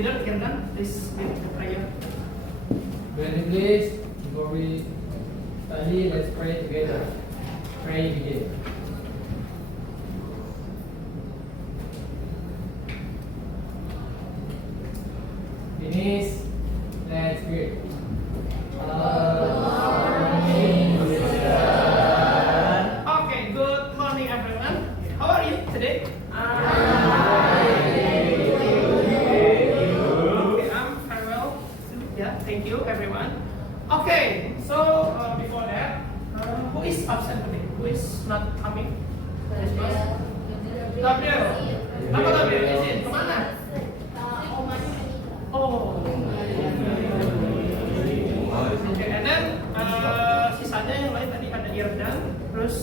leader Irdan, please lead the prayer. Very please, before we study, let's pray together. Pray begin. Finish. Let's pray. Okay, good morning everyone. How are you today? Okay, I'm very well too. Yeah, thank you everyone. Okay, so before that, who is absent today? Who is not coming? Gabriel. Apa Gabriel? Izin kemana? Oh. Oke, and then sisanya yang lain tadi ada Irdan, terus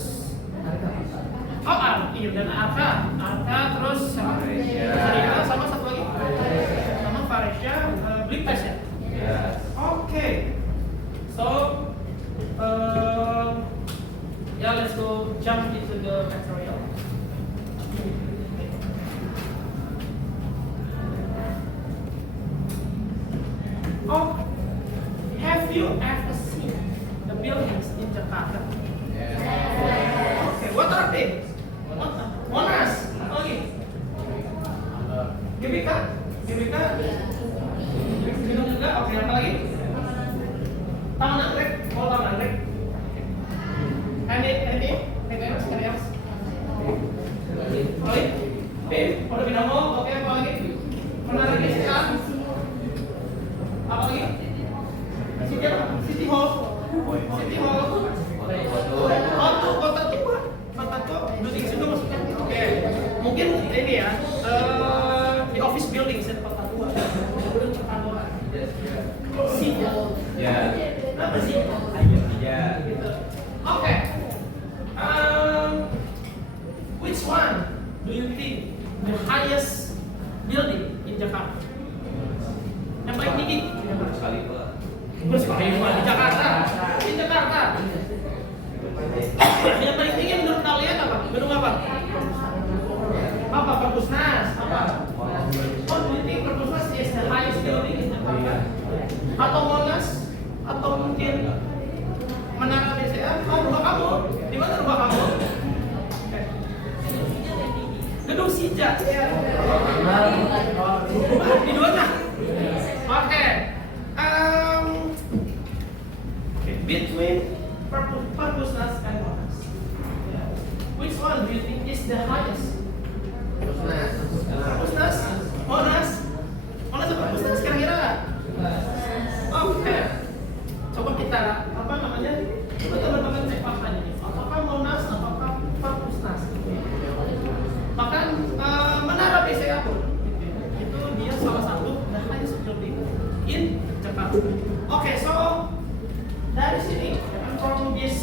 Irdan Arka, terus sama Sarina, sama satu lagi, sama Faresha, Blipas ya. Oke, so yeah, let's go jump into the material. Oh, have you ever seen the buildings in Jakarta? Okay, what are they? Monas. Okay. GBK? Gedung juga. Oke, apa lagi? Taman Anggrek. Oh, Taman Anggrek. Anything else? Oke. Pondok Binomo. Oke, apa lagi? Menara Desa. Apa lagi? City Hall. Kota tua. Building situ maksudnya. Oke. Mungkin ini ya. Di office building set kota tua. Gedung perkantoran. Sinyal. Ya. Apa sih? Ya. Gitu. Oke. Which one do you think the highest building in Jakarta? Yang paling tinggi? Sekali Pak. Burj Khalifa di Jakarta. Yang paling tinggi menurut kalian apa? Gedung apa? Perpusnas. Apa? Oh, do you think Perpusnas is the highest building in Jakarta? Atau Monas? Atau mungkin Menara BCA? Oh, rumah kamu? Di mana rumah kamu? Gedung Sija. Di Duana. Oke. Between Perpusnas and Monas, which one do you think is the highest? Perpusnas, Monas atau Perpusnas kira-kira? Oke. Coba kita apa namanya? Coba teman-teman cek faktanya nih. Apakah Monas, apakah Perpusnas? Bahkan Menara BCA pun itu dia salah satu the highest building in Jakarta. Oke, so dari sini from this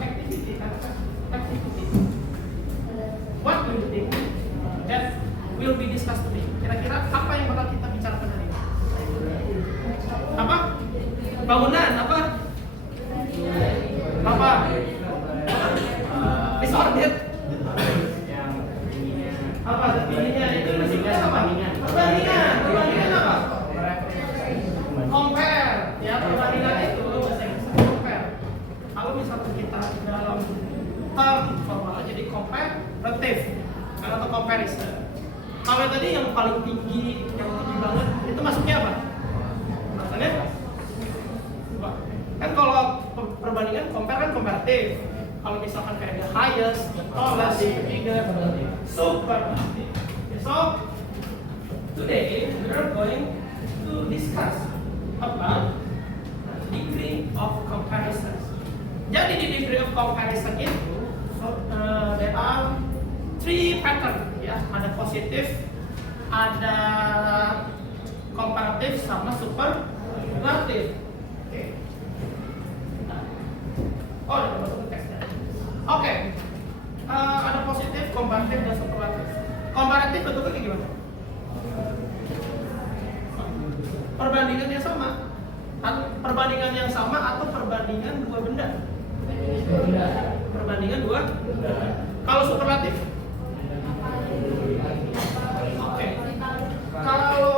activity, what do you think that will be discussed today? Kira-kira apa yang bakal kita bicarakan hari ini? Apa? Bangunan apa? Disordered. Apa? Ininya itu maksudnya apa? Perbandingan apa? Compare. Ya, perbandingan itu kalau misalnya kita dalam term formal jadi comparative atau comparison. Kalau tadi yang paling tinggi banget itu masuknya apa? Maksudnya? Kan kalau perbandingan compare kan comparative. Kalau misalkan kayak the highest, the tallest, the bigger, superlative. So today we are going to discuss about degree of comparison. Jadi di degree of comparison itu there are three pattern ya, ada positif, ada komparatif sama superlatif. Oke. Oh, ada masuk teksnya. Oke. Ada positif, komparatif dan superlatif. Komparatif bentuknya kayak gimana? Perbandingan yang sama. Perbandingan yang sama atau perbandingan dua benda? Perbandingan dua benda. Kalau superlatif? Oke. Kalau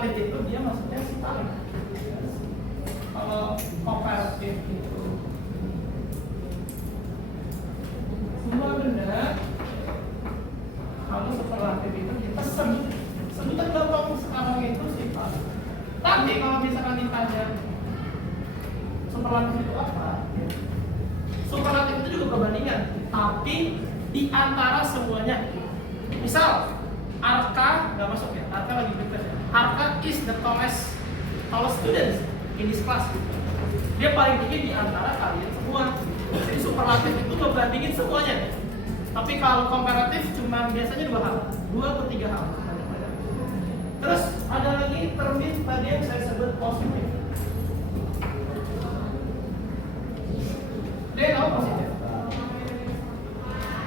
superlatif itu dia maksudnya si paling. Kalau komparatif itu semua benda, kalau superlatif itu kita sebutan gampang sekarang itu sifat. Tapi kalau misalkan ditanya superlatif itu apa? Superlatif itu juga perbandingan, tapi di antara semuanya. Misal, Arka nggak masuk ya, Arka lagi bebas ya. Arka is the tallest student in this class. Dia paling tinggi di antara kalian semua. Jadi superlatif itu ngebandingin semuanya. Tapi kalau komparatif cuma biasanya dua atau tiga hal. Terus ada lagi termin tadi yang saya sebut positif. Dia tahu positif.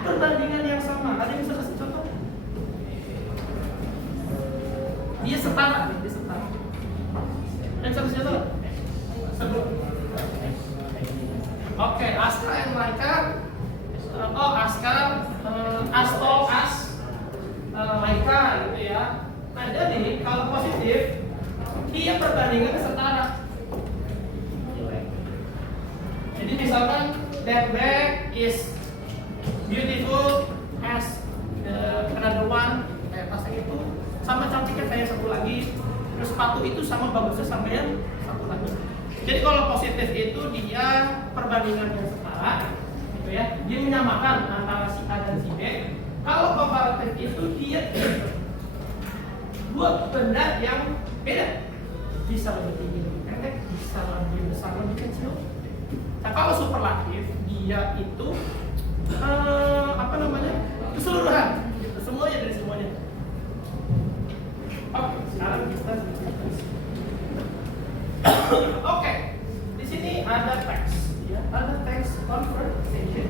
Perbandingan yang sama. Ada yang bisa kasih contoh? Dia setara. Dan satu contoh. Sebut. Oke, Aska and Laika. Aska, Asto, Laika gitu ya. Nah jadi kalau positif, dia perbandingan setara. Jadi misalkan that bag is beautiful as another one, kayak tas itu sama cantiknya kayak satu lagi. Terus sepatu itu sama bagusnya sama yang satu lagi. Jadi kalau positif itu dia perbandingannya setara, gitu ya. Dia menyamakan antara si A dan si B. Kalau komparatif itu dia dua benda yang beda, bisa lebih tinggi, lebih pendek, bisa lebih besar, lebih kecil. Nah kalau superlatif dia itu keseluruhan, semuanya dari semuanya. Oke, sekarang kita Oke, di sini ada teks, ya, ada teks conversation.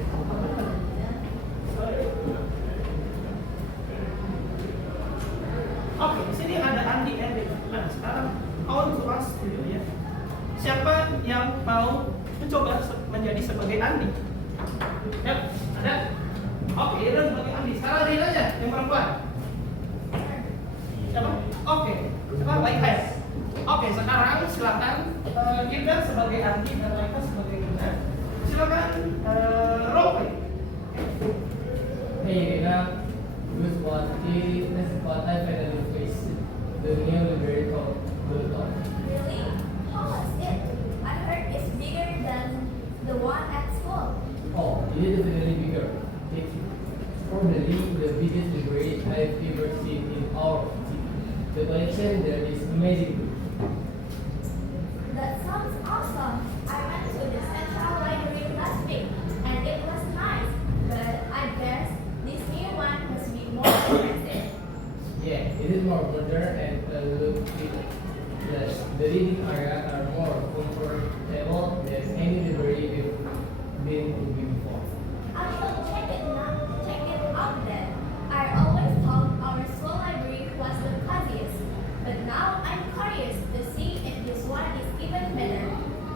Oke, di sini ada Andi Erik. Nah, sekarang I want to ask you ya, siapa yang mau mencoba menjadi sebagai Andi? Ya, ada. Oke, Iren sebagai Andi. Sekarang Iren aja yang perempuan. Siapa? Oke, sekarang Laika. Oke, sekarang silakan Irdan sebagai Andi dan Laika sebagai Irda. Silakan role play. Hey Irina, use what I finally faced the new library called Bulldog. Really? How was it? I heard it's bigger than the one at school. Oh, it is definitely bigger. It's probably the biggest library I've ever seen in our city. The collection there is amazing. That sounds awesome. I went to the Central Library last week and it was nice, but I guess this new one must be more expensive. Yeah, it is more modern and a little bit less. The reading area are more comfortable than any library we've been to before. I will check it out then. I always thought our school library was the coziest, but now I'm curious to see if this one is even better.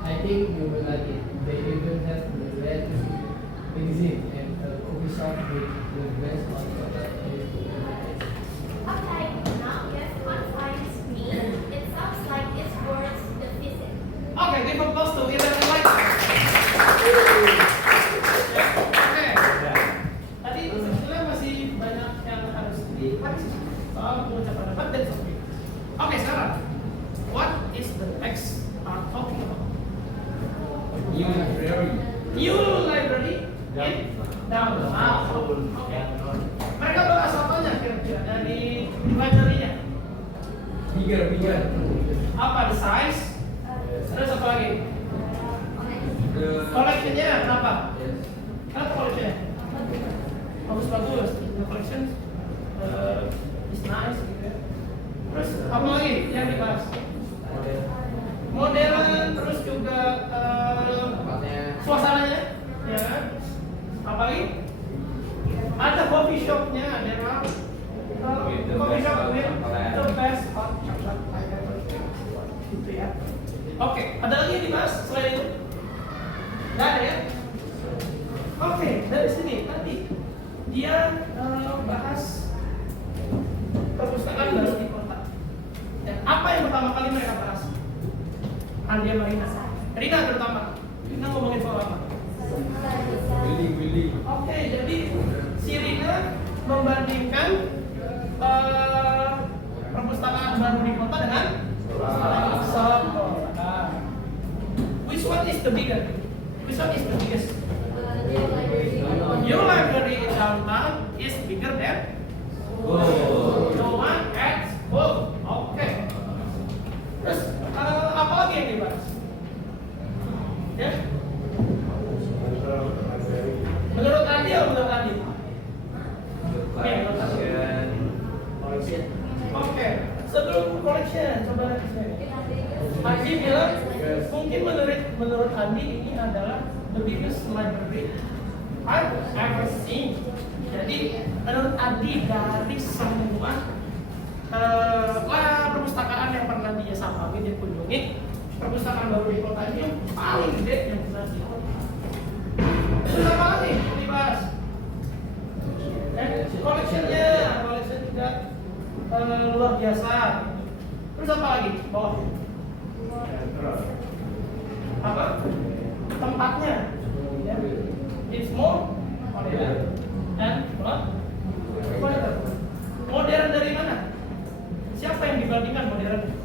I think you will like it. They even have the latest exit and a coffee shop with the best on chocolate. Okay, now you've convinced me. It sounds like it's worth the visit. Oke, give applause to Irdan and Laika. Oke. Tadi sebetulnya masih banyak yang harus dikoreksi soal pengucapan dapat dan soal. Oke, sekarang what is the text are talking about? New library. New library in downtown. Oke. Mereka bahas contohnya kira-kira dari library-nya. Bigger. Apa the size? Terus apa lagi? Collection-nya kenapa? Kenapa collection-nya? Bagus. The collection is nice gitu ya. Terus apa lagi yang dibahas? Modern, terus juga suasananya, ya kan? Apa lagi? Ada coffee shop-nya, ada coffee shop with the best hot chocolate I ever tasted. Gitu ya. Oke, ada lagi yang dibahas selain itu? Nggak ada ya? Oke, dari sini nanti dia bahas perpustakaan baru di kota. Dan apa yang membandingkan perpustakaan baru di kota dengan perpustakaan di Solo. Which one is the bigger? Which one is the biggest? Your library in downtown is bigger than the one at home. Oke. Terus apa lagi yang dibahas? Ya? Menurut Andi atau menurut Andi? Oke, menurut Andi. Oke, sebelum collection, coba lihat sini. Andi bilang mungkin menurut Andi ini adalah the biggest library I've ever seen. Jadi menurut Andi dari semua perpustakaan yang pernah dia sampai dia kunjungi, perpustakaan baru di kota ini yang paling gede yang bisa dihitung. Terus apa lagi yang dibahas? Collectionnya juga luar biasa. Terus apa lagi? Bawah. Apa? Tempatnya. Ya. It's more modern and what? Modern dari mana? Siapa yang dibandingkan modern?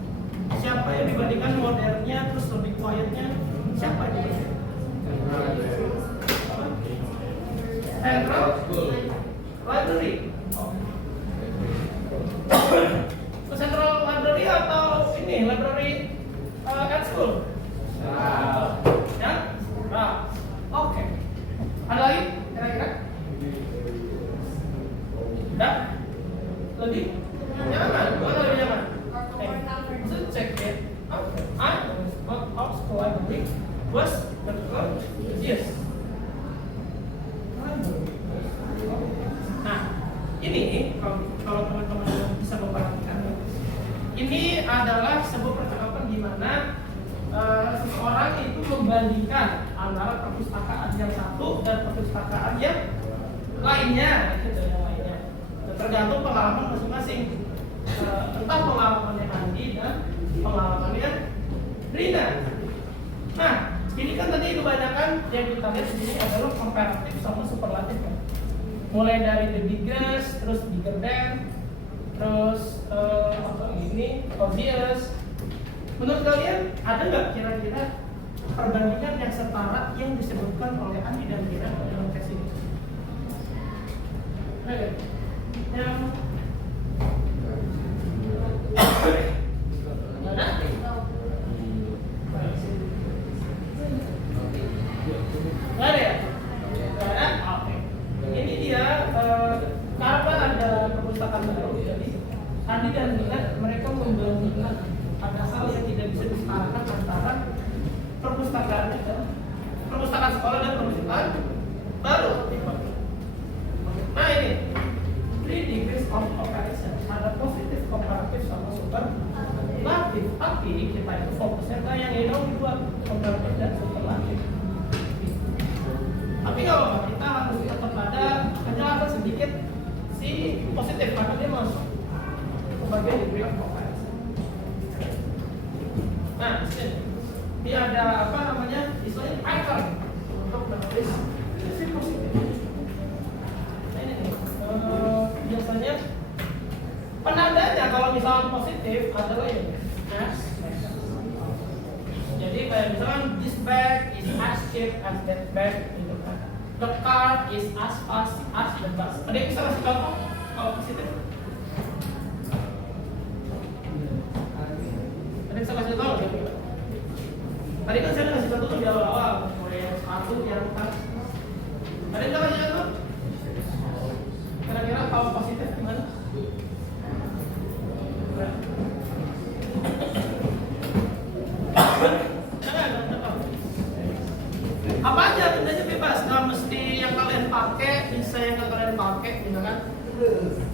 Siapa yang dibandingkan modernnya terus lebih quietnya? Siapa yang dibandingkan? Central Library. Central Library atau ini library at school? Ya? Nah, oke. Ada lagi kira-kira? Udah? Lebih? Nyaman? Mana lebih nyaman? So check it. Okay. Our school library was the yes. Nah, ini kalau teman-teman bisa memperhatikan, ini adalah sebuah percakapan di mana seseorang itu membandingkan antara perpustakaan yang satu dan perpustakaan yang lainnya, gitu, yang lainnya. Tergantung pengalaman masing-masing. Entah pengalamannya Andi dan pengalamannya Rina. Nah, ini kan tadi kebanyakan yang kita lihat di sini adalah komparatif sama superlatif, kan? Mulai dari the biggest, terus bigger than, terus ini obvious. Menurut kalian ada nggak kira-kira perbandingan yang setara yang disebutkan oleh Andi dan Rina dalam teks ini? Oke. Yang nggak ada ya? Nggak ada? Oke. Ini dia karena ada perpustakaan baru, jadi Andi dan Rina mereka membandingkan ada hal yang tidak bisa disetarakan antara perpustakaan sekolah dan perpustakaan baru. Nah ini 3 degrees of comparison, ada positif komparatif sama superlatif, tapi kita itu fokusnya ke yang ini dua, komparatif dan superlatif. Tapi kalau kita harus tetap ada penjelasan sedikit si positif karena dia masuk ke bagian degree of comparison. Nah, ini ada apa namanya? Istilahnya icon untuk menulis si positif. Nah ini nih, biasanya penandanya kalau misalnya positif adalah ya as. Jadi kayak misalkan this bag is as cheap as that bag, gitu kan. The car is as fast as the bus. Ada yang bisa kasih contoh kalau positif? Ada yang bisa kasih contoh? Tadi kan saya kasih contoh tuh di awal-awal, mulai yang satu yang tas. Ada yang bisa kasih contoh? Kira-kira kalau positif gimana? Apa aja tandanya bebas, nggak mesti yang kalian pakai, bisa yang kalian pakai, gitu kan?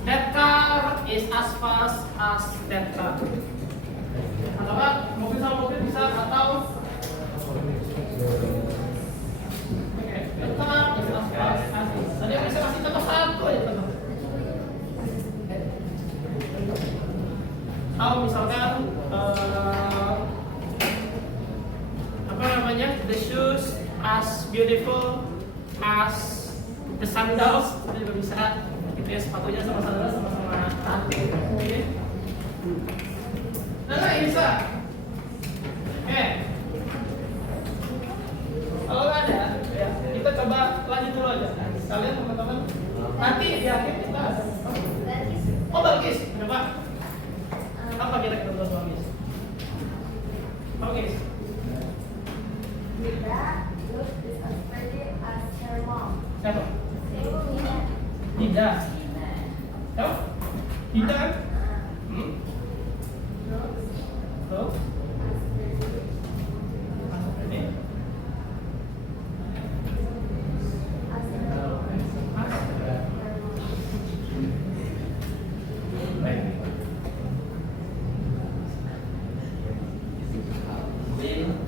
That car is as fast as that car. Atau apa? Mobil sama mobil bisa atau that car is as fast as this. Tadi yang bisa kasih contoh satu aja contoh. Atau misalkan apa namanya, the shoes as beautiful as the sandals, itu juga bisa, gitu Oke, sepatunya sama saudara sama-sama cantik. Oke. Nah, Isa. Oke. Kalau nggak ada, ya kita coba lanjut dulu aja. Kalian teman-teman, nanti di akhir kita ada. Oh, Balkis, kenapa? Apa kira-kira buat Balkis? Balkis. Rita looked as pretty as her mom. Siapa? Rita. Tidak. Siapa? Tidak kan? Hmm? Loh? Masuk ini. Baik.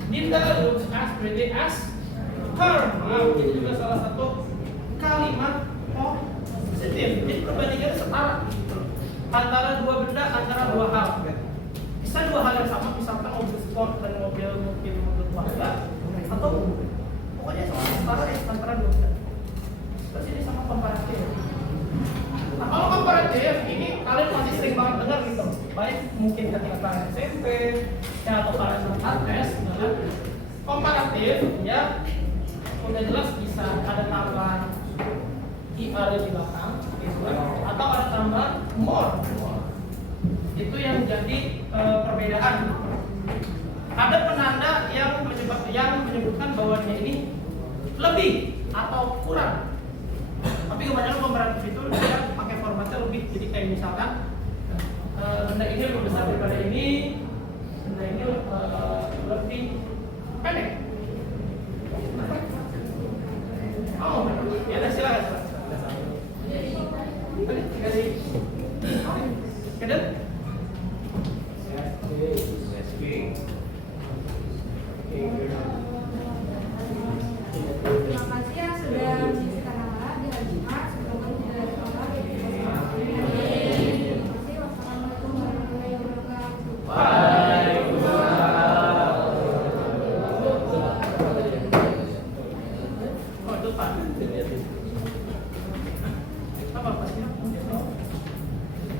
Dinda looks as pretty as her. Nah, ini juga salah satu kalimat positif. Jadi perbandingannya setara antara dua benda, antara dua hal. Bisa dua hal yang sama, misalkan mobil sport dan mobil keluarga, atau pokoknya sama setara ya antara dua benda. Terus ini sama komparatif. Nah, kalau komparatif ini kalian pasti sering banget dengar gitu. Baik mungkin ketika kalian SMP ya, atau kalian saat tes, kan? Komparatif ya udah jelas bisa ada tambahan IR di belakang, gitu, atau ada tambahan more. Itu yang jadi perbedaan. Ada penanda yang menyebutkan bahwa dia ini lebih atau kurang. Tapi kebanyakan komparatif itu dia pakai formatnya lebih. Jadi kayak misalkan benda ini lebih besar daripada ini, benda ini lebih pendek. Oh, ya udah silakan. Kasih. Kedep. Terima kasih yang sudah mengisi anak-anak di hari Jumat. Semoga tidak ada kabar. Terima kasih. Wassalamualaikum warahmatullahi wabarakatuh. Oh, itu Pak. Apa pasnya?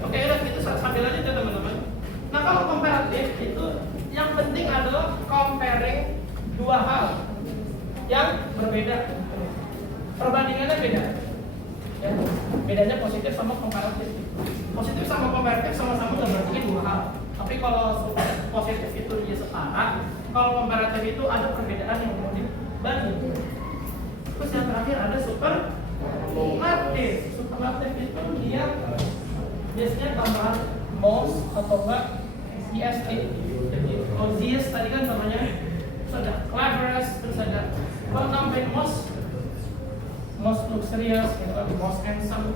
Oke, udah gitu sambil aja ya teman-teman. Nah, kalau komparatif itu yang penting adalah comparing dua hal yang berbeda. Perbandingannya beda. Ya, bedanya positif sama komparatif. Positif sama komparatif sama-sama ngebandingin dua hal. Tapi kalau positif itu dia setara, kalau komparatif itu ada perbedaan yang mau dibanding. Terus yang terakhir ada superlatif. Superlatif itu dia biasanya tambahan most atau enggak EST. Jadi obvious tadi kan namanya, terus ada cleverest, terus ada kalau nambahin most luxurious, gitu kan, most handsome.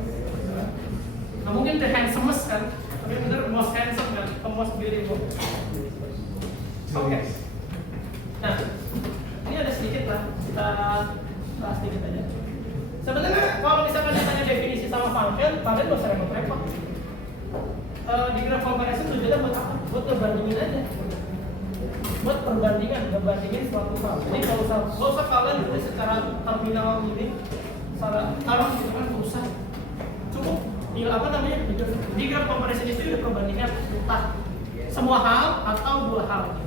Nah mungkin the handsomest kan, tapi bener most handsome kan, atau most beautiful. Oke. Nah ini ada sedikit lah, kita bahas sedikit aja. Sebenarnya kalau misalkan ditanya definisi sama function, kalian gak usah repot-repot. Di graph comparison tujuannya buat apa? Buat ngebandingin aja. Buat perbandingan, ngebandingin suatu hal. Jadi kalau usah kalian tulis secara terminal ini, secara arah gitu kan usah. Cukup di apa namanya? Di graph comparison itu udah perbandingan entah semua hal atau dua hal.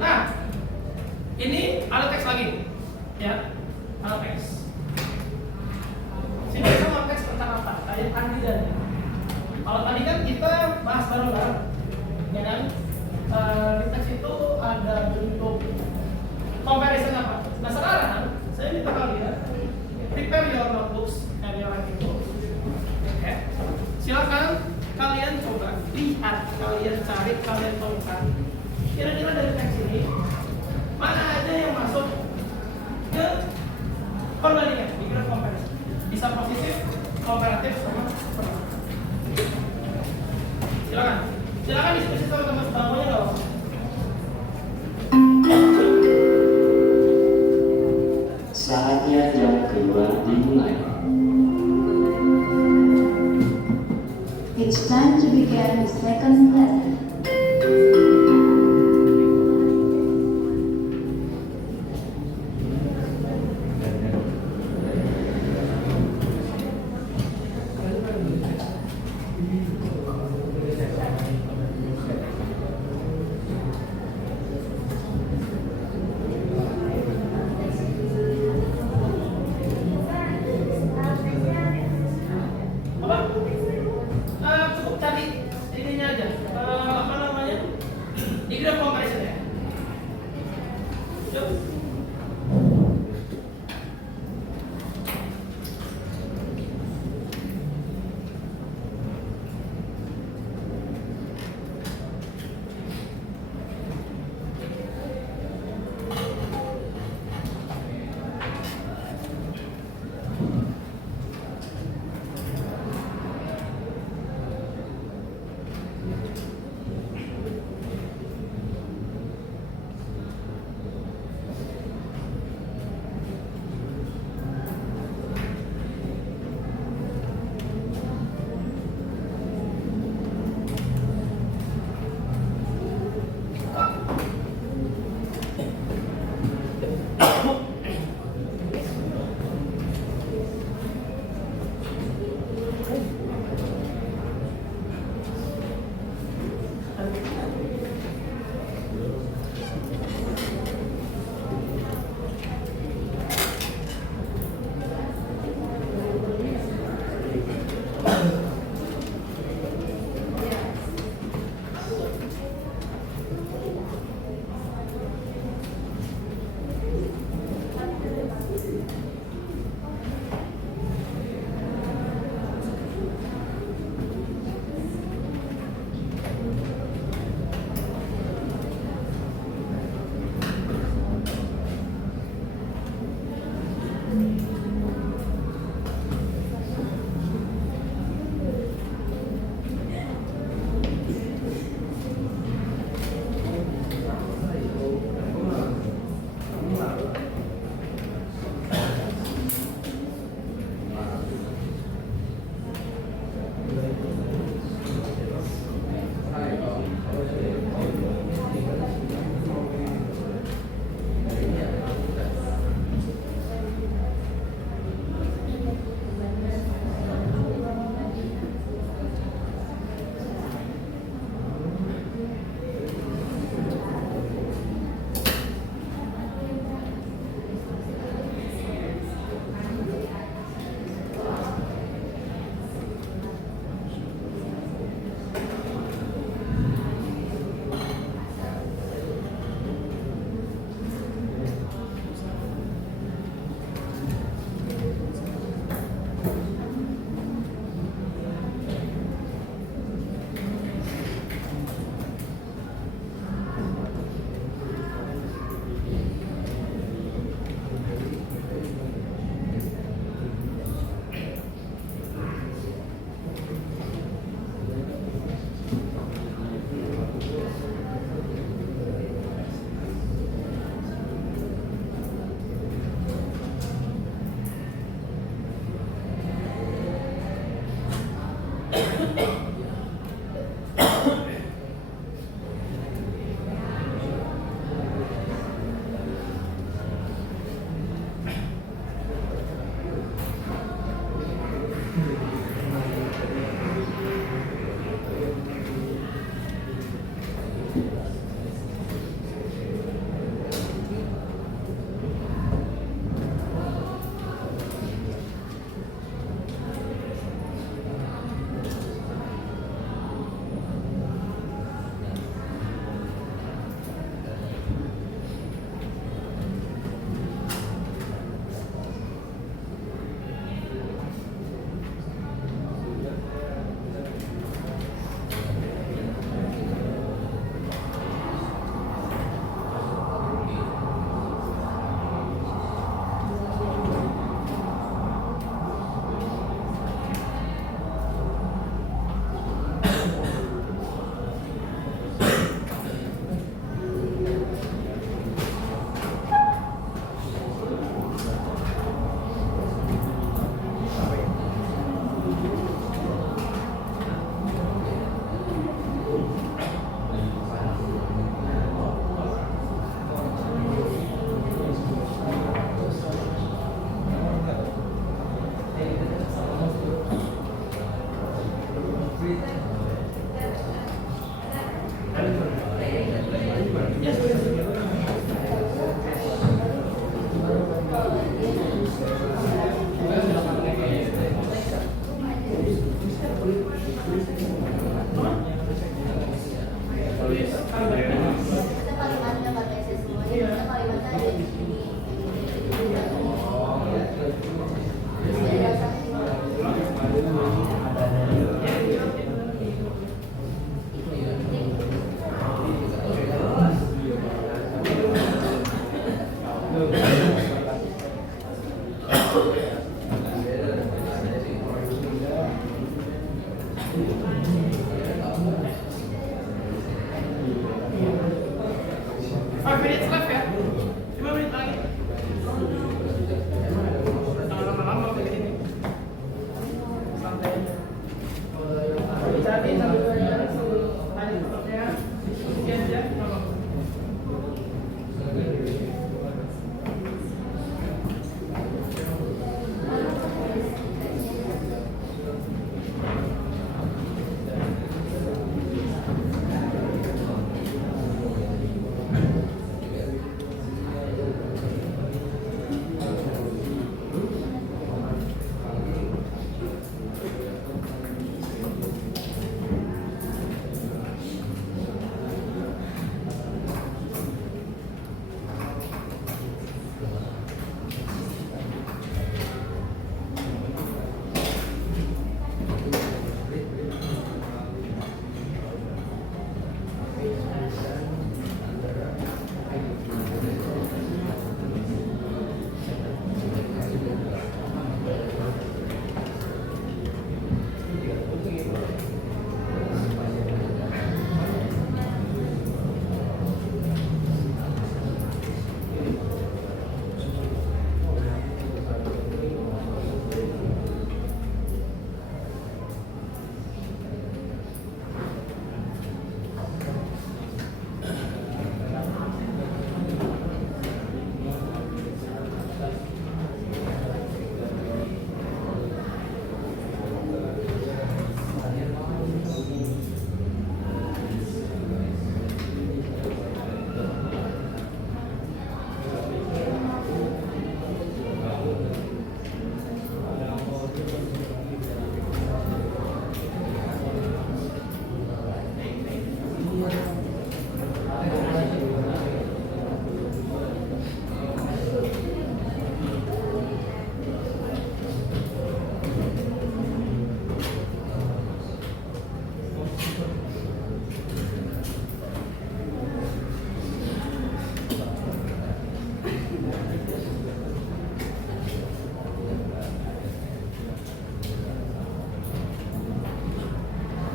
Nah, ini ada teks lagi, ya, ada teks. Sini kita mau teks tentang apa? Kayak kandidat. Kalau tadi kan kita bahas bareng-bareng, ya kan? Di teks itu ada bentuk comparison apa? Nah sekarang saya minta kalian prepare your notebooks and your writing books. Oke? Silakan kalian coba lihat, kalian cari, kalian temukan. Kira-kira dari teks ini mana aja yang masuk ke perbandingan di graph comparison? Bisa positif, komparatif, sama superlatif. Silakan diskusi sama teman sebangkunya nggak apa-apa. Saatnya jam kedua dimulai. It's time to begin the second lesson.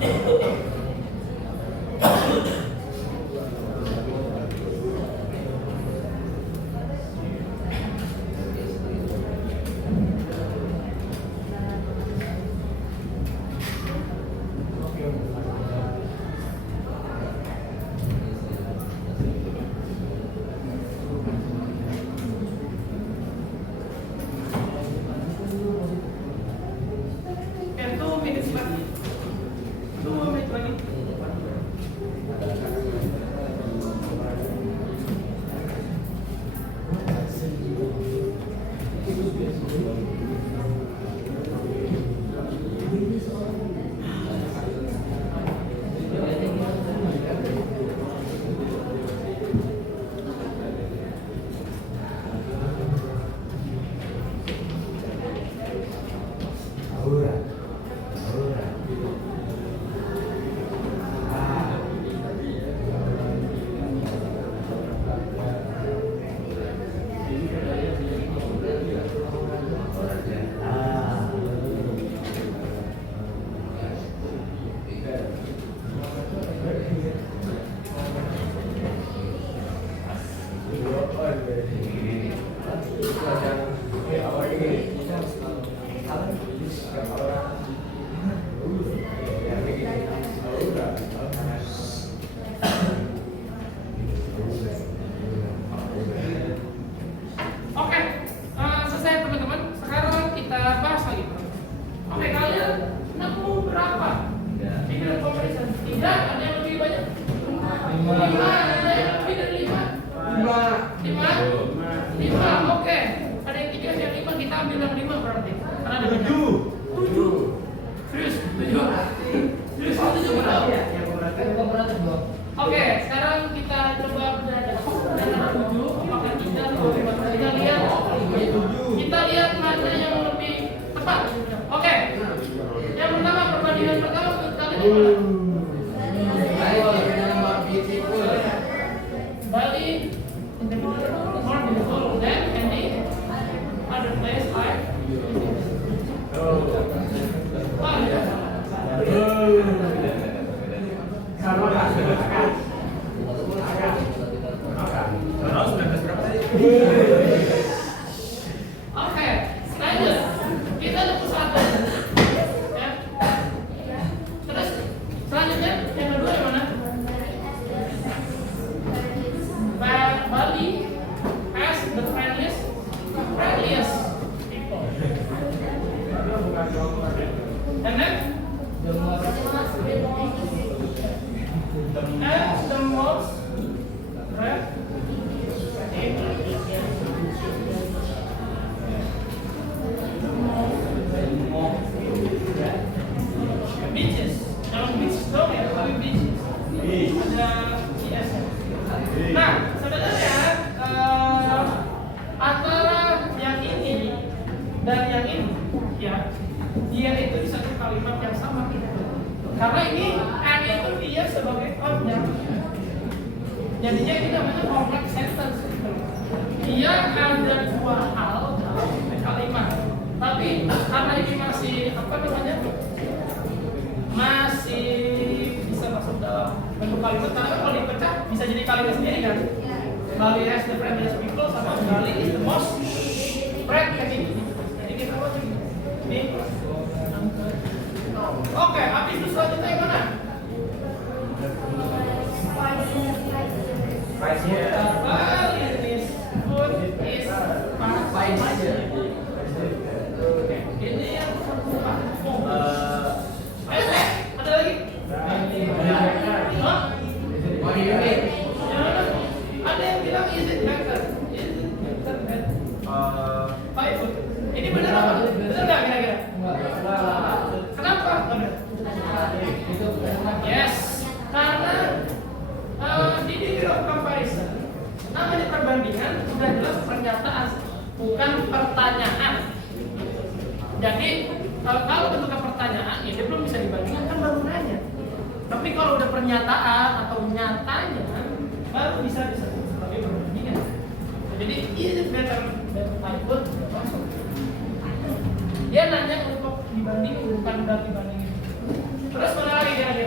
Okay, 2 minutes lagi. 2 menit lagi. Oke, selesai teman-teman. Sekarang kita bahas lagi. Oke, kalian nemu berapa? Figure comparison. Tidak, ada yang lebih banyak. 5. Ada yang lebih dari 5. 5. Oke. Ada yang 3, yang 5. Kita ambil yang 5 berarti. Karena ada 7. Serius? 7. Serius? 7 berapa? Oke, sekarang kita coba belajar. Apakah 7? Apakah tidak? Kita lihat mana yang lebih tepat. Oke. Yang pertama, perbandingan pertama kalian di mana? Bali in the middle, more beautiful than any other place like. Oke, lanjut. Kita dapat 1. Ya. Terus selanjutnya yang kedua yang mana? Bali as the friendliest people. And then as the most beaches. Kalau beaches dong ya, tapi beaches. Ada CS. Nah, sebenarnya antara yang ini dan yang ini, ya, dia itu di satu kalimat yang sama. Karena ini and itu dia sebagai objek. Jadinya ini namanya complex sentence. Dia ada 2 hal dalam kalimat. Tapi karena ini masih apa namanya? Masih bisa masuk dalam bentuk kalimat. Karena kalau dipecah bisa jadi kalimat sendiri kan? Bali has the friendliest people sama Bali is the most friendly. Jadi kita buat ini. Oke, habis itu selanjutnya yang mana? Bali is food is spicy. Ini yang ada lagi? Hah? Ada yang bilang is it better? Is it better than Thai food? Ini benar apa? Benar nggak kira-kira? Kenapa? Yes, karena di degree of comparison, namanya perbandingan sudah jelas pernyataan, bukan pertanyaan. Jadi kalau bentuknya pertanyaan, ya dia belum bisa dibandingkan kan baru nanya. Tapi kalau udah pernyataan atau nyatanya, baru bisa disebut sebagai perbandingan. Jadi is it better than Thai food? Masuk. Dia nanya untuk dibanding, bukan berarti bandingin. Terus mana lagi kira-kira?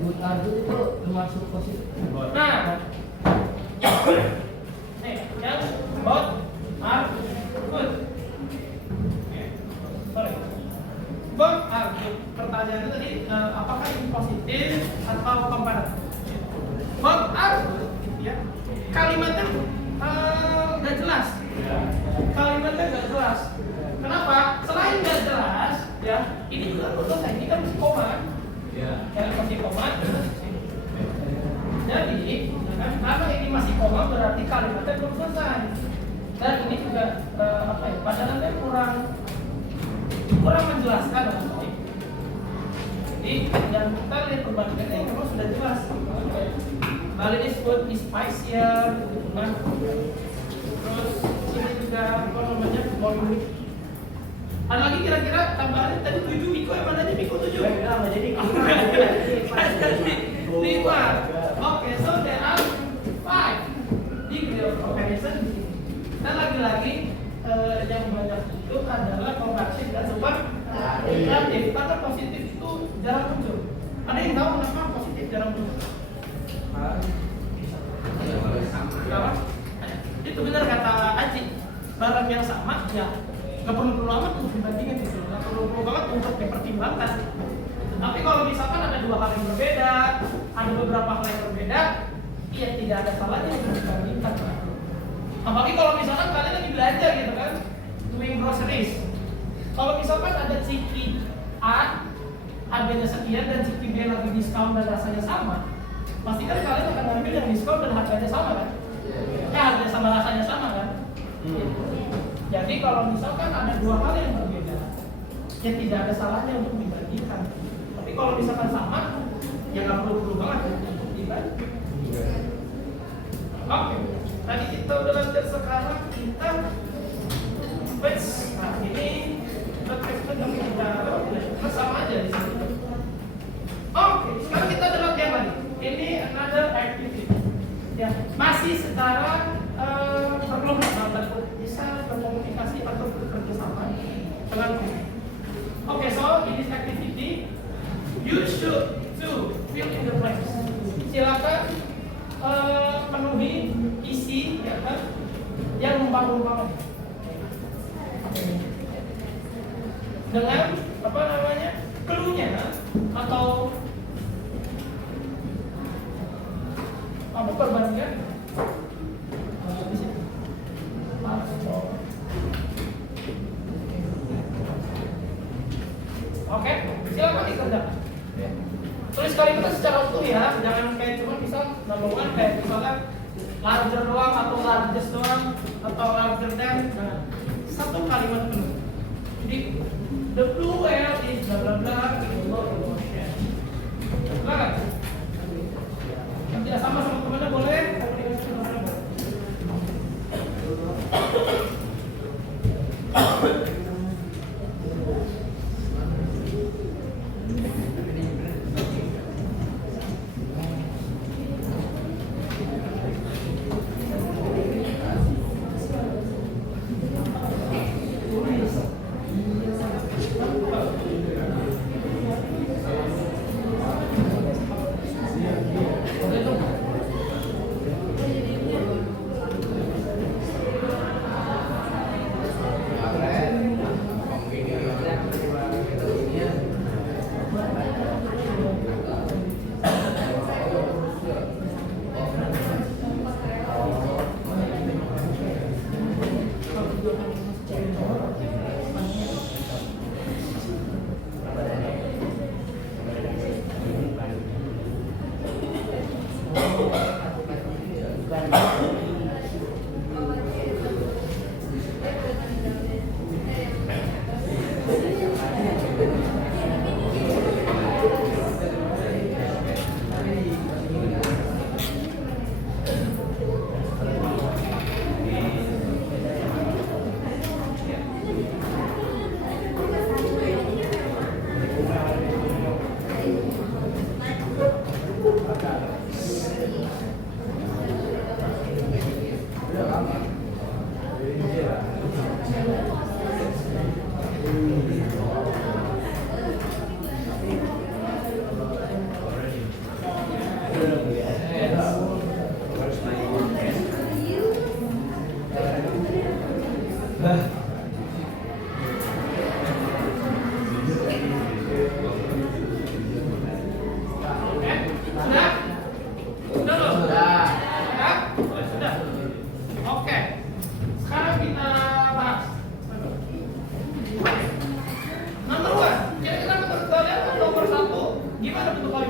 good are good itu termasuk positif. Nah, nih yang both are good. Sorry, both are good. Pertanyaannya tadi apakah ini positif atau komparatif? Both are good, ya. Kalimatnya nggak jelas. Kalimatnya nggak jelas. Kenapa? Selain nggak jelas, ya ini juga belum selesai. Ini kan masih koma, ya masih koma. Jadi, kan, karena ini masih koma berarti kalimatnya belum selesai. Dan ini juga padahalnya kurang menjelaskan. Jadi, yang kita lihat perbandingannya ini memang sudah jelas. Balinese food is spicier, gitu kan. Terus ini juga apa namanya more unique. Ada lagi kira-kira tambahannya tadi 7 Miko yang mana aja Miko 7? Jadi 5. Oke, so there are 5 degree of comparison di sini. Dan lagi-lagi yang banyak itu adalah komparatif dan superlatif. Kata positif itu jarang muncul. Ada yang tahu kenapa positif jarang muncul? Kenapa? Itu benar kata Aji. Barang yang sama ya nggak perlu amat untuk dibandingin gitu, nggak perlu banget untuk dipertimbangkan. Tapi kalau misalkan ada dua hal yang berbeda, ada beberapa hal yang berbeda, ya tidak ada salahnya untuk dibandingkan. Apalagi kalau misalkan kalian lagi belanja gitu kan, doing groceries. Kalau misalkan ada ciki A harganya sekian dan ciki B lagi diskon dan rasanya sama, pasti kan kalian akan ambil yang diskon dan harganya sama kan? Harganya sama, rasanya sama kan? Jadi kalau misalkan ada dua hal yang berbeda, ya tidak ada salahnya untuk dibandingkan. Tapi kalau misalkan sama, ya nggak perlu banget untuk dibandingkan. Oke, tadi kita udah belajar, sekarang kita batch. Nah ini batch yang kita sama aja di sini. Oke, sekarang kita ada latihan lagi. Ini another activity. Ya, masih secara berkelompok, bisa berkomunikasi atau bekerja sama dengan tim. Oke, so in this activity you should to fill in the blanks. Silakan penuhi isi ya kan yang numpang-numpang dengan apa namanya clue-nya atau apa perbandingan. Oke, silakan dikerjakan. Tulis kalimatnya secara utuh ya, jangan kayak cuma misal number one kayak misalkan larger doang atau largest doang atau larger than. Nah, satu kalimat penuh. Jadi the blue whale is bla bla bla in the ocean. Silakan. Yang tidak sama temannya boleh.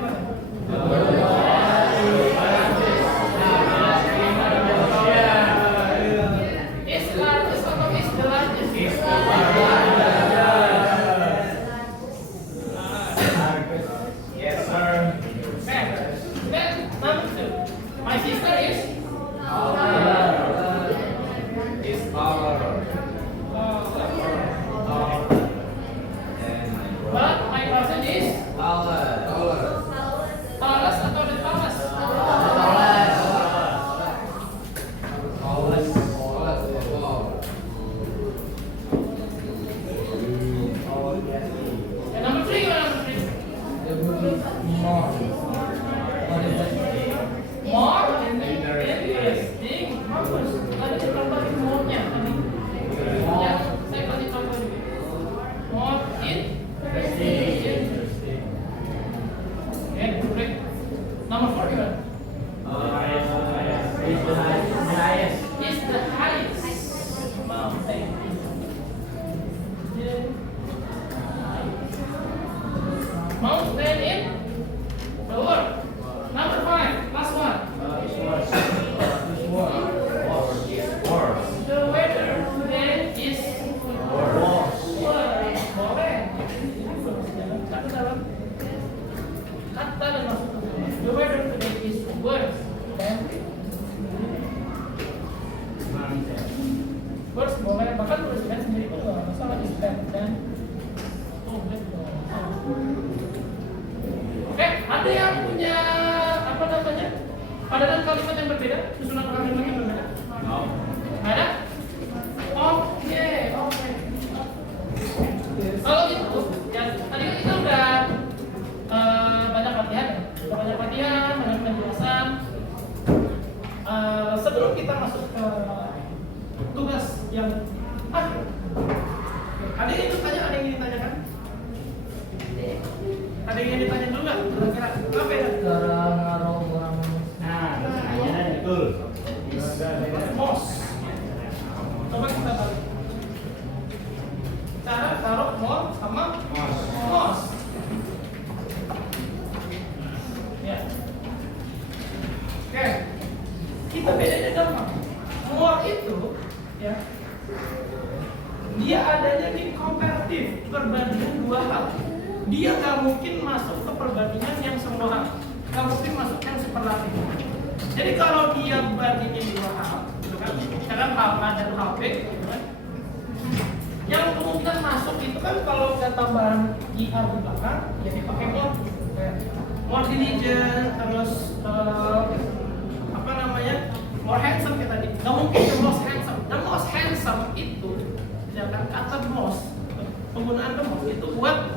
gimana? Is largest atau is the largest? Yes, sir. Okay. Then number 2. My sister is It's our. but my cousin is tallest atau the tallest? And number 3 or number 3? It would be more. What is that? More interesting. Bagus. Tadi ditambahin more-nya tadi. Ya, saya kasih contoh dulu. More interesting. Oke, break. Number 4 gimana? Is the highest mountain. Mountain in the world. Number 5, last one. The weather today is worse. Boleh. Satu dalam kata dan maksud. The weather today is worse. Worse boleh. Bahkan tuliskan sendiri pun nggak masalah. Is bad dan Oke, ada yang punya apa namanya? Padanan kalimat yang berbeda, susunan kalimat yang berbeda? Ada? Oke. Kalau gitu, ya tadi kan kita udah banyak latihan, banyak penjelasan. Sebelum kita masuk ke tugas yang akhir, ada yang ingin tanya, ada yang ingin ditanyakan? Ada yang ingin ditanya dulu nggak? Kira-kira apa ya? Cara naruh orang. Betul. Mos. Coba kita taruh. Cara taruh mos sama mos. Ya. Oke. Kita bedanya gampang. More itu, ya. Dia adanya di komparatif, perbandingan dua hal. Dia nggak mungkin masuk ke perbandingan yang semua hal. Nggak mungkin masuk yang superlatif. Jadi kalau dia bandingin dua hal, gitu kan, misalkan hal A dan hal B, gitu kan, yang kemungkinan masuk itu kan kalau ada tambahan IR di belakang, ya dipakai more, more diligent, terus apa namanya, more handsome kita tadi. Nggak mungkin the most handsome. The most handsome itu, misalkan kata most, penggunaan the most itu buat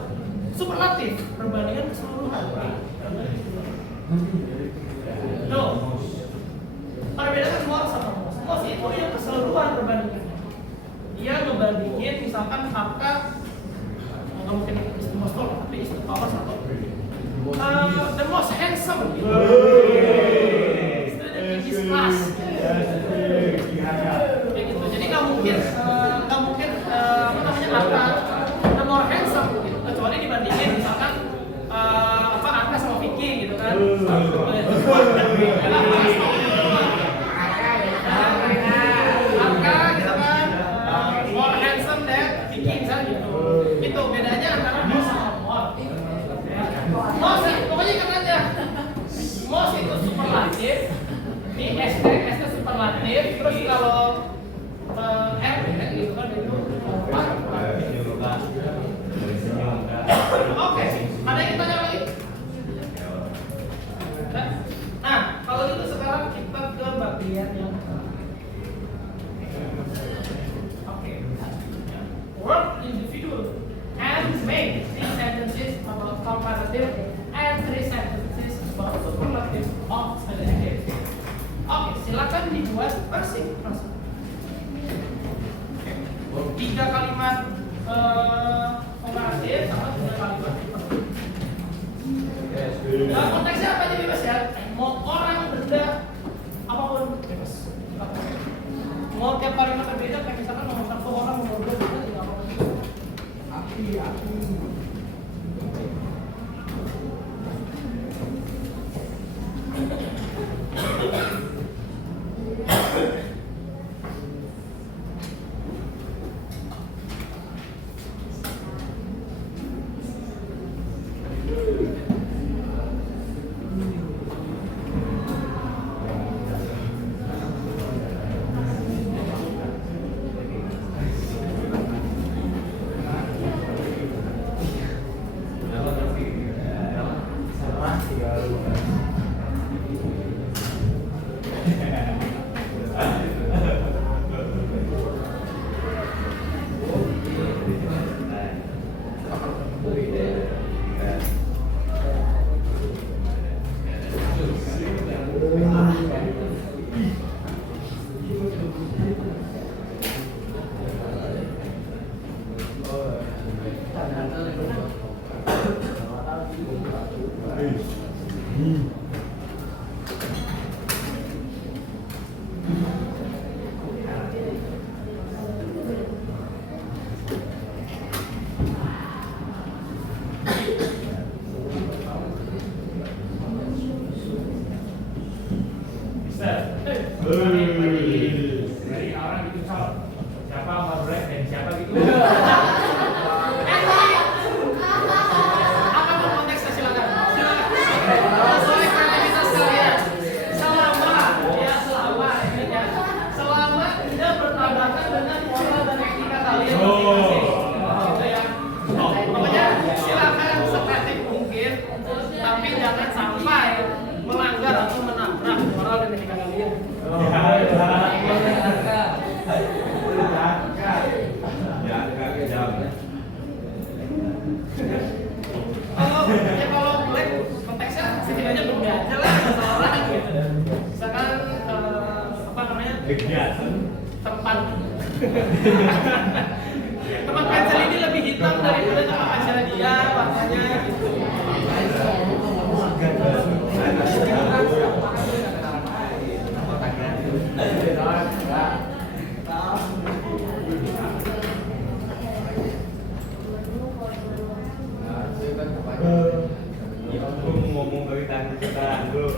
superlatif, perbandingan keseluruhan. Tuh. Perbedaan more sama mos. Mos itu yang keseluruhan perbandingannya. Dia ngebandingin misalkan angka nggak mungkin istri mos tol, tapi istri power atau the most handsome gitu. Student in his class. Kayak gitu. Jadi nggak mungkin apa namanya angka the more handsome gitu. Kecuali dibandingin misalkan apa angka sama Vicky gitu kan. Angka gitu kan, more handsome than Vicky misalnya gitu. Itu bedanya antara mos sama more. Mos pokoknya ingat aja. Mos itu superlatif. Ini ST superlatif. Terus kalau R gitu kan itu Oke, ada yang tanya lagi? Nah, kalau gitu sekarang Jadi orang gitu soal siapa mau break dan siapa gitu. Apapun konteksnya silakan. Sesuai kreativitas kalian. Selama tidak bertabrakan dengan moral dan etika kalian masing-masing. Gitu ya. Pokoknya silakan sekreatif mungkin, tapi jangan sampai melanggar atau menabrak moral dan etika kalian. Kalau black konteksnya setidaknya bumi aja lah masalah orang gitu. Misalkan apa namanya tempat tempat pensil ini lebih hitam daripada tempat pensil dia warnanya gitu. Aku mau ngomong dari tangan dulu.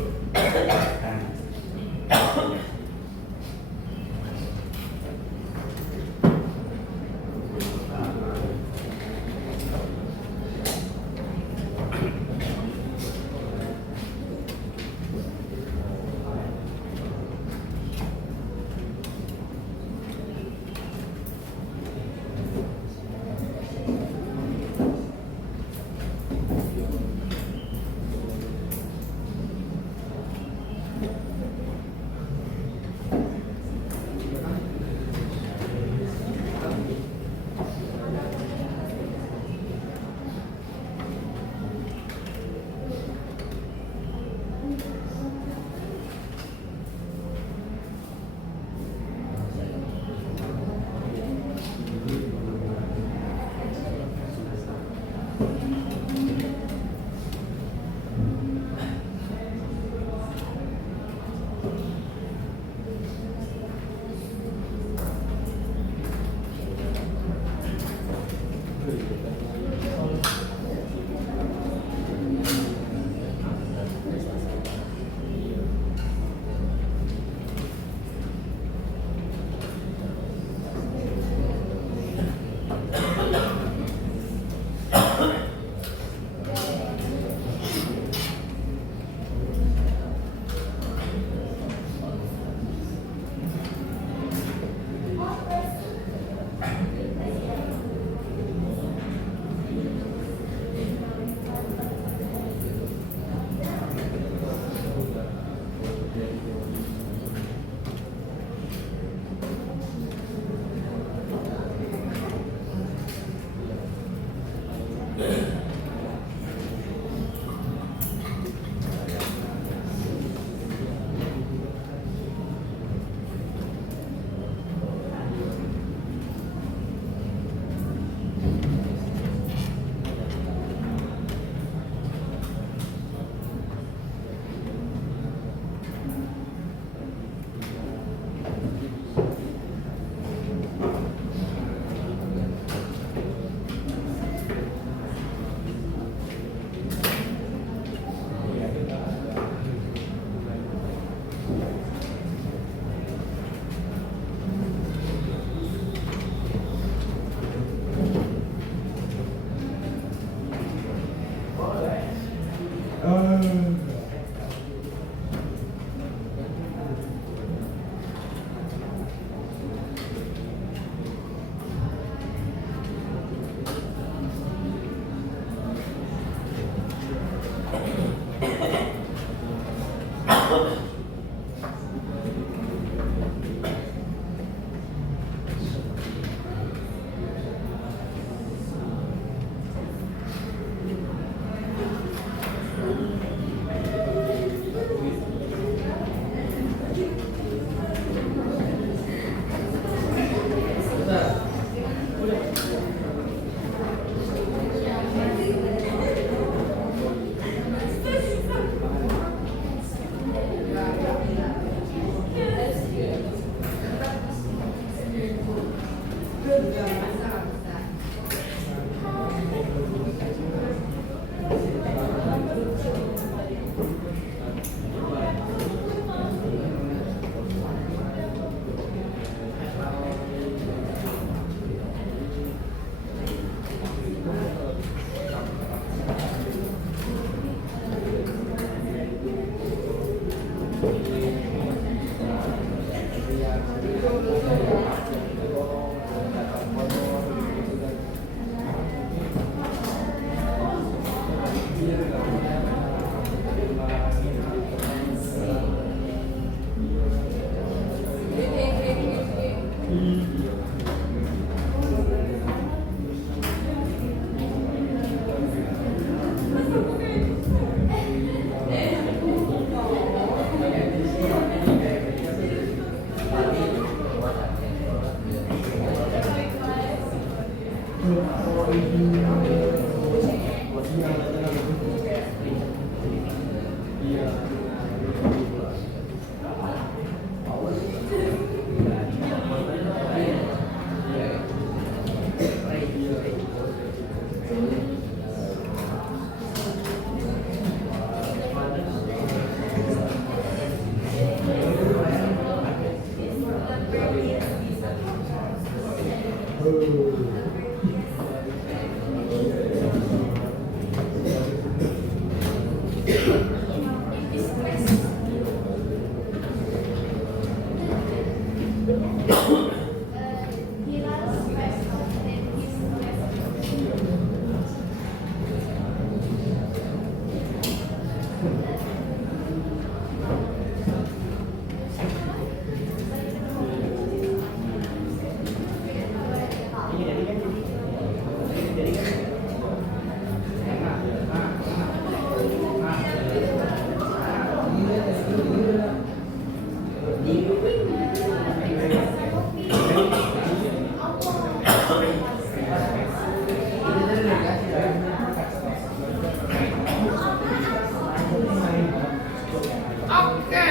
Oke,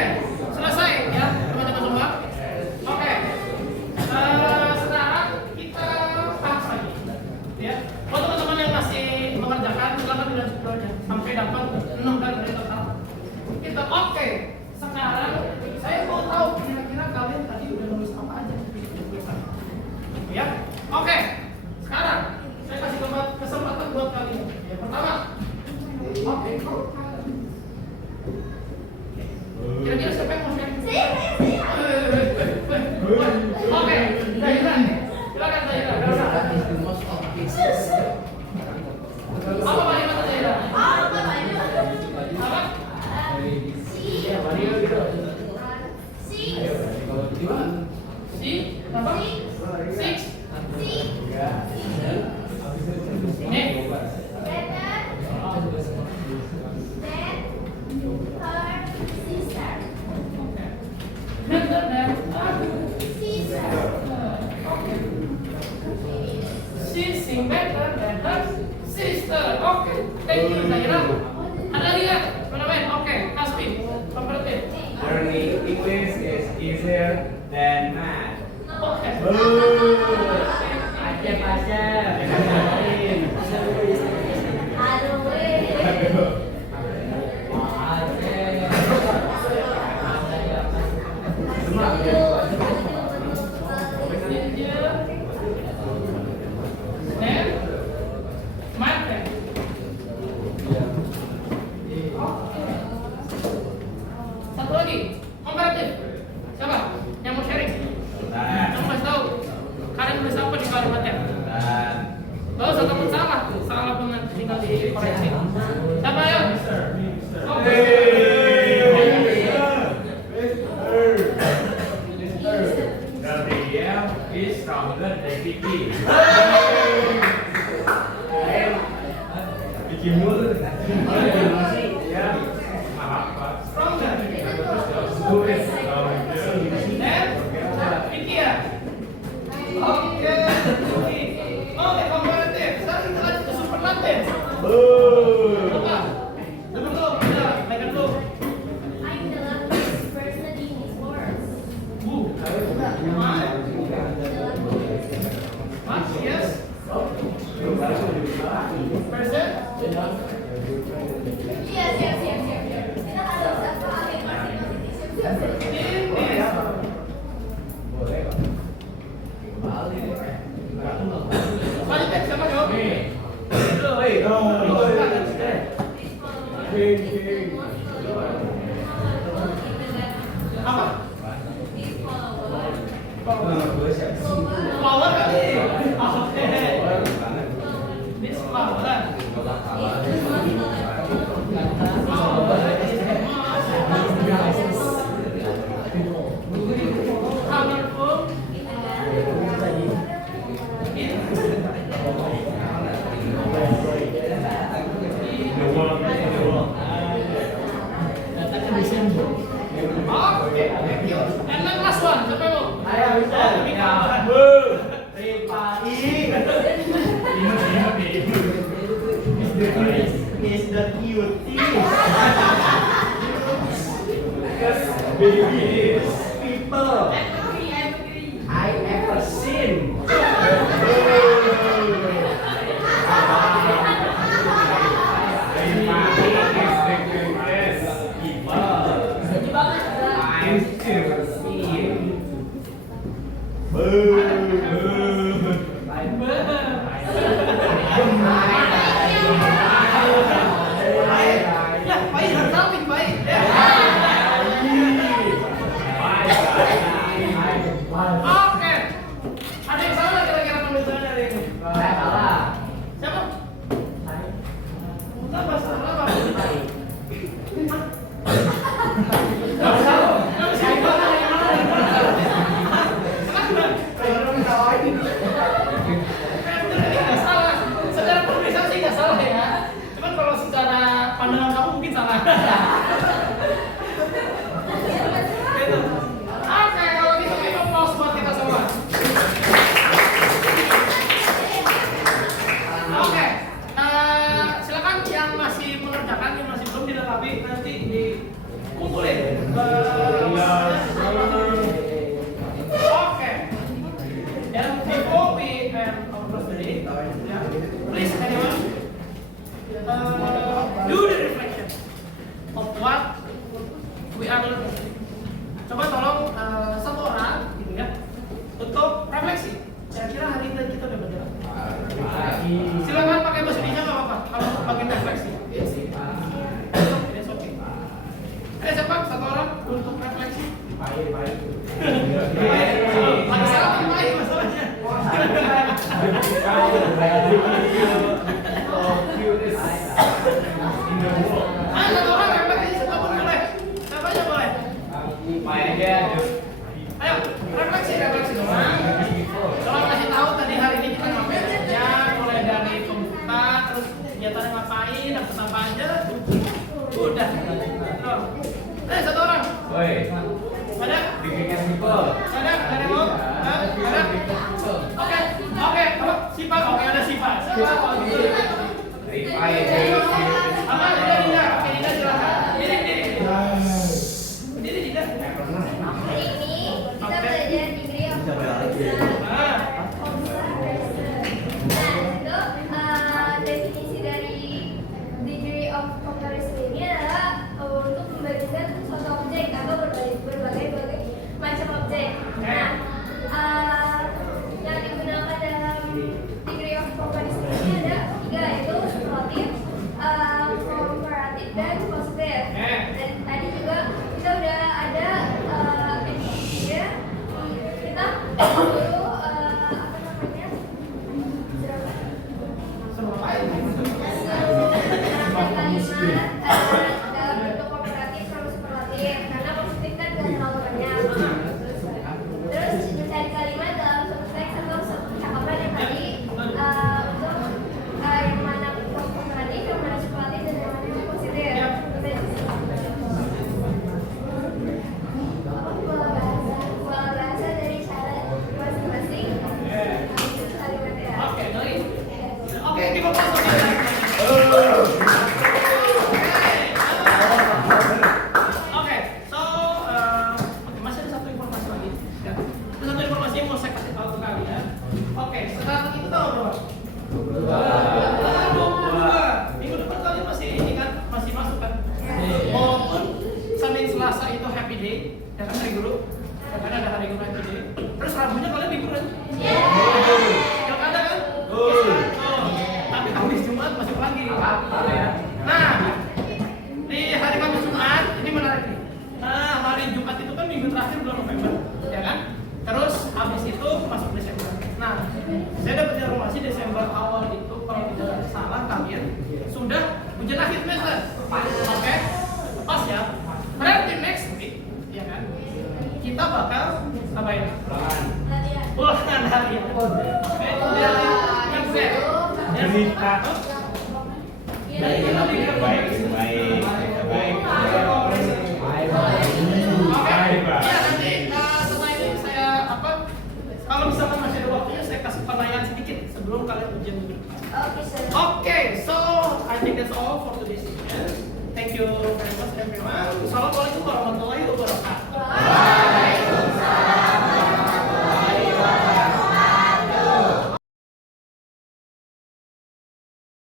selesai ya teman-teman semua. Oke, sekarang kita bahas lagi ya. Buat teman-teman yang masih mengerjakan, silakan dilanjut aja sampai dapat 6 dan dari total. Kita oke. Sekarang saya mau tahu kira-kira kalian tadi udah nulis apa aja. Ya, oke. Sekarang saya kasih kesempatan buat kalian. Yang pertama, oke. Kira-kira siapa yang mau share? Oke, Zahira. Silakan Zahira. Apa kalimat Zahira? Apa? Si? Apa? Six. Nih. Better than She's better than her sister. Oke, thank you Zahira. Ada lagi nggak? Teman-teman, oke, Hasbi, kompetitif. Learning English is easier than math. Oke. Satu lagi, komparatif. Siapa yang mau sharing? Yang mau kasih tahu kalian nulis apa di kalimatnya? Gak usah takut salah, salah pun nanti tinggal dikoreksi. Siapa ayo? Oke. The BM is stronger than PP. Bikin mulu. Ya, maaf Pak. Stronger. Tulis. Vicky ya? Oke. Oke, komparatif. Sekarang kita lanjut ke superlatif. Coba. Duduk dulu, udah, pegang dulu. I'm the luckiest person in this world. Mas, yes. Person. Siap. Kita ada satu afirmasi positif. Siap. Selanjutnya siapa jawab? Apa? Power kali. Oke. This power. Powerful. Oke, thank you. And then last one, siapa mau? Is the cutie. biggest people I ever seen. Ya, baik harus baik. Oke. Ada yang salah kira-kira pembicaraan hari ini? Saya salah. Siapa? Salah, salah apa? Nggak salah. Nggak salah. Secara penulisan sih nggak salah ya. Cuman kalau secara pandangan kamu mungkin salah. Gitu. Oke, kalau gitu kita pause buat kita semua. Oke, silakan yang masih mengerjakan, yang masih belum dilengkapi nanti dikumpulin. Oke. And before we end our class today, please anyone do the reflection of what we are learning. Coba tolong satu orang gitu ya untuk refleksi. Kira-kira hari ini kita udah belajar apa? Silakan pakai bahasa Indonesia nggak apa-apa. Kalau bagian refleksi. It's okay. Ada siapa? Satu orang untuk refleksi. Lagi salah baik masalahnya. Satu orang refleksi siapapun boleh. Siapa aja boleh. Ayo, refleksi doang. Kalau kasih tahu tadi hari ini kita ngapain aja, mulai dari pembuka, terus kegiatannya ngapain, dapat apa aja, udah. Satu orang. Ada? Ada? Dari mau? Ada? Oke. Apa? Siapa? Oke, ada Siapa? Siapa? Kalau gitu. Apa? Dinda. Oke, Dinda silakan. Diri. Dinda. Hari ini kita belajar degree of definisi dari degree of comparison ini adalah untuk membandingkan suatu objek atau berbagai macam objek. Nah, yang digunakan dalam degree of comparison ini ada 3, yaitu superlatif, comparatif, dan positif. Dan tadi juga kita udah ada kita dulu kalimat dalam bentuk komparatif sama superlatif, karena positif kan gak terlalu banyak. Terus mencari kalimat dalam suatu teks atau suatu percakapan yang tadi untuk yang mana komparatif, yang mana superlatif, dan yang mana positif. Pola bahasa dari cara masing-masing kalimatnya. Oke, kita masuk ya. Oke, so masih ada satu informasi lagi. Ya. Ada satu informasi yang mau saya kasih tahu ke kalian. Oke, sekarang itu tahu berapa? 22. Minggu depan kalian masih ini kan, masih masuk kan? Walaupun Senin Selasa itu happy day, ya kan hari guru, ya kan ada hari guru happy day. Terus Rabunya kalian liburan. Ya kan ada kan? Tapi Kamis Jumat masuk lagi. Nah, di hari Kamis Jumat ini menarik nih. Nah, hari Jumat itu kan minggu terakhir bulan November, ya kan? Terus habis itu masuk Desember. Nah, saya dapat informasi Desember awal itu kalau tidak salah kalian sudah ujian akhir semester. Oke? Pas ya. Berarti next week, ya kan? Kita bakal ngapain? Bukan harian. Cerita. Baik. Ya nanti setelah ini saya kalau misalkan masih ada waktunya saya kasih penilaian sedikit sebelum kalian ujian minggu depan. Okay, so I think that's all for today's session. Thank you very much everyone. Assalamualaikum